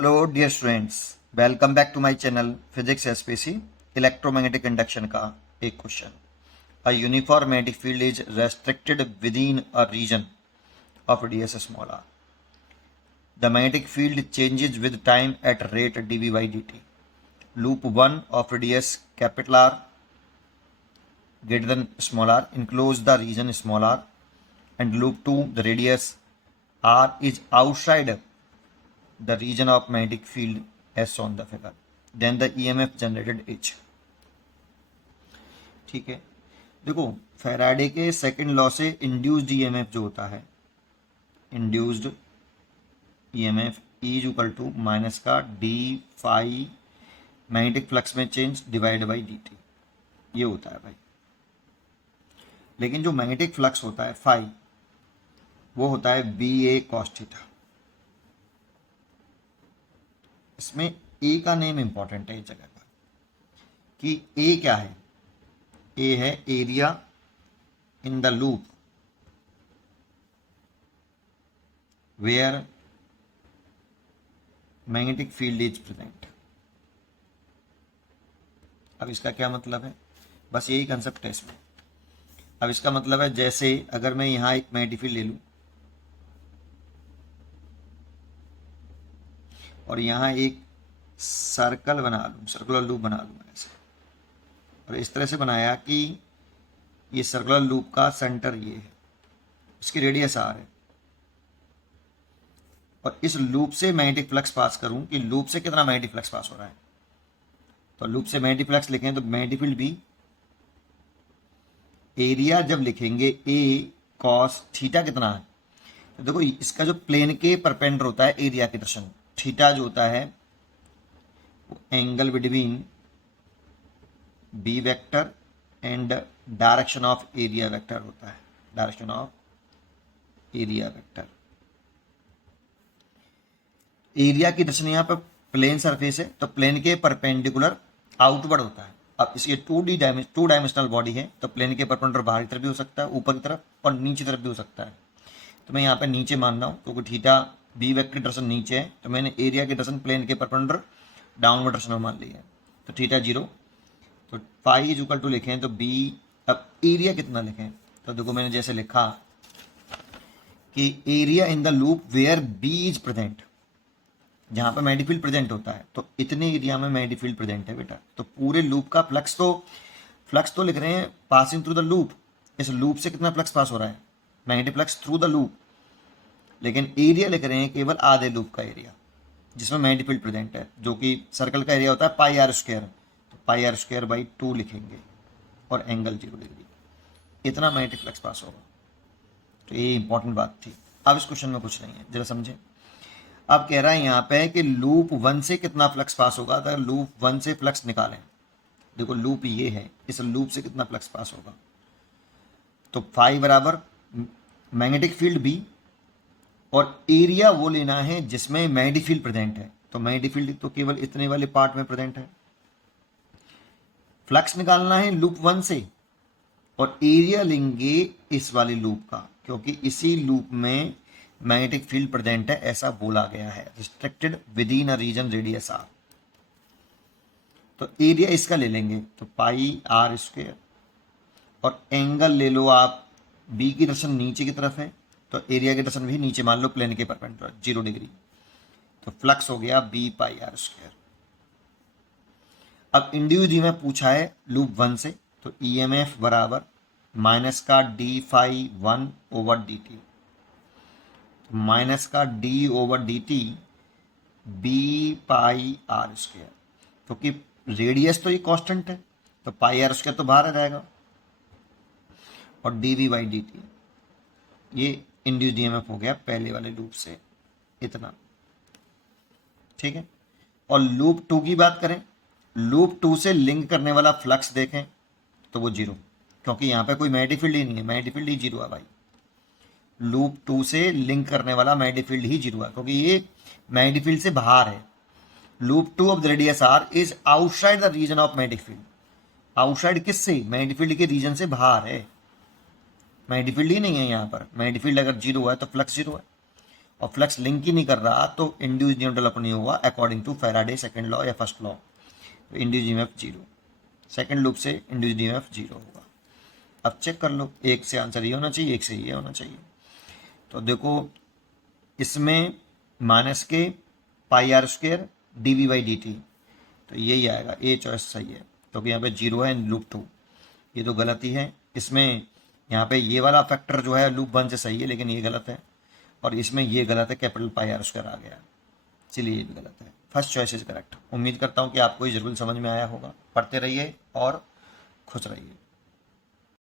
Hello dear students, welcome back to my channel physics SPC. Electromagnetic induction का एक question. A uniform magnetic field is restricted within a region of radius small R. The magnetic field changes with time at rate dv by dt। Loop 1 of radius capital R greater than small r enclose the region small r, and loop 2 the radius r is outside the region of magnetic field as shown the figure, then the EMF generated H। ठीक है, देखो Faraday के second law से induced EMF जो होता है, induced EMF is equal to minus का D phi magnetic flux में change divide by D T, ये होता है भाई। लेकिन जो मैग्नेटिक फ्लक्स होता है फाई, वो होता है बी ए कॉस थीटा। इसमें ए का नेम इंपॉर्टेंट है इस जगह पर कि ए क्या है। ए है area in the loop where magnetic field is present. अब इसका क्या मतलब है, बस यही कंसेप्ट है इसमें। अब इसका मतलब है जैसे अगर मैं यहां एक मैग्नेटिक फील्ड ले लूं और यहां एक सर्कल बना लूं, सर्कुलर लूप बना लूं ऐसे, और इस तरह से बनाया कि ये सर्कुलर लूप का सेंटर ये है, इसकी रेडियस आर है, और इस लूप से मैग्नेटिक फ्लक्स पास करूं कि लूप से कितना मैग्नेटिक फ्लक्स पास हो रहा है। तो लूप से मैग्नेटिक फ्लक्स लिखें तो मैग्नेटिक फील्ड भी एरिया जब लिखेंगे ए कॉस थीटा कितना है, तो देखो इसका जो प्लेन के परपेंडिकुलर होता है एरिया की डायरेक्शन, थीटा जो होता है angle between B vector and direction of area vector होता है, direction of area vector. Area की डायरेक्शन यहाँ पर प्लेन सरफेस है, तो प्लेन के परपेंडिकुलर आउटवर्ड होता है। अब इसकी टू डायमेंशनल बॉडी है, तो प्लेन के परपेंडिकुलर बाहर की तरफ भी हो सकता है, ऊपर की तरफ, और नीचे तरफ भी हो सकता है। तो मैं यहाँ पे नीचे मान रहा हूँ क्योंकि थीटा बी वेक्टर की डायरेक्शन नीचे है, तो मैंने एरिया की डायरेक्शन प्लेन के परपेंडिकुलर डाउनवर्ड डायरेक्शन में मान ली है, तो थीटा 0। तो फाई इज इक्वल टू लिखें तो बी, अब एरिया कितना लिखें, तो देखो मैंने जैसे लिखा कि area in the loop where B is present, जहां पर मैग्नेटिक फील्ड प्रेजेंट होता है, तो इतने एरिया में मैग्नेटिक फील्ड प्रेजेंट है बेटा। तो पूरे लूप का फ्लक्स तो लिख रहे हैं पासिंग थ्रू द लूप, इस लूप से कितना फ्लक्स पास हो रहा है, magnetic flux through the loop. लेकिन एरिया लिख रहे हैं केवल आधे लूप का एरिया जिसमें मैग्नेटिक फील्ड प्रेजेंट है, जो कि सर्कल का एरिया होता है पाई आर स्क्वायर, तो पाई आर स्क्वायर बाई 2 लिखेंगे और एंगल 0 डिग्री, इतना मैग्नेटिक फ्लक्स पास होगा। तो ये इंपॉर्टेंट बात थी। अब इस क्वेश्चन में कुछ नहीं है, जरा समझे। अब कह रहा है यहाँ पे कि लूप 1 से कितना फ्लक्स पास होगा, तो लूप 1 से फ्लक्स निकालें। देखो लूप ये है, इस लूप से कितना फ्लक्स पास होगा, तो फाई बराबर मैग्नेटिक फील्ड बी, और एरिया वो लेना है जिसमें मैग्नेटिक फील्ड प्रेजेंट है, तो मैग्नेटिक फील्ड तो केवल इतने वाले पार्ट में प्रेजेंट है। फ्लक्स निकालना है लूप 1 से, और एरिया लेंगे इस वाले लूप का, क्योंकि इसी लूप में मैग्नेटिक फील्ड प्रेजेंट है, ऐसा बोला गया है, restricted within a region radius r. तो एरिया इसका ले लेंगे तो पाई आर स्क्वायर, और एंगल ले लो आप, बी की डायरेक्शन नीचे की तरफ है, तो एरिया की डायरेक्शन भी नीचे मान लो प्लेन के परपेंडिकुलर 0 डिग्री, तो फ्लक्स हो गया बी पाई आर स्क्वायर। अब इंड्यूस्ड ईएमएफ पूछा है लूप 1 से, तो ईएमएफ बराबर माइनस का D phi 1 over d t, minus का d over d t B pi r square, क्योंकि रेडियस तो ये कांस्टेंट है, तो पाई आर स्क्वायर तो बाहर आ जाएगा, और d v by D T, ये इंड्यूस्ड ईएमएफ हो गया पहले वाले लूप से इतना। ठीक है, और लूप 2 की बात करें, लूप 2 से लिंक करने वाला फ्लक्स देखें तो वो 0, क्योंकि यहाँ पे कोई मैग्नेटिक फील्ड ही नहीं है, मैग्नेटिक फील्ड ही 0 है भाई। लूप 2 से लिंक करने वाला मैग्नेटिक फील्ड ही 0 है, क्योंकि ये मैग्नेटिक फील्ड से बाहर है। Loop 2 of the radius r is outside the region of magnetic field. Outside किससे, मैग्नेटिक फील्ड के रीजन से बाहर है, मैग्नेटिक फील्ड ही नहीं है यहाँ पर। मैग्नेटिक फील्ड अगर 0 है तो फ्लक्स 0 है, और फ्लक्स लिंक ही नहीं कर रहा तो इंड्यूस ईएमएफ डेवलप नहीं होगा according to Faraday second law या फर्स्ट लॉ। तो induce EMF zero, second loop से इंड्यूस ईएमएफ जीरो होगा। अब चेक कर लो, एक से आंसर ये होना चाहिए, एक से ये होना चाहिए। तो देखो इसमें माइनस के pi r square d v by D t, तो यही आएगा, ए चॉइस सही है। तो यहाँ पे जीरो है लूप टू, ये तो गलत ही है। इसमें यहाँ पे ये वाला फैक्टर जो है लूप वन से सही है, लेकिन ये गलत है। और इसमें ये गलत है, कैपिटल पाई आर स्क्वायर आ गया, इसलिए ये भी गलत है। First choice is correct. उम्मीद करता हूँ कि आपको ये जरूर समझ में आया होगा। पढ़ते रहिए और खुश रहिए।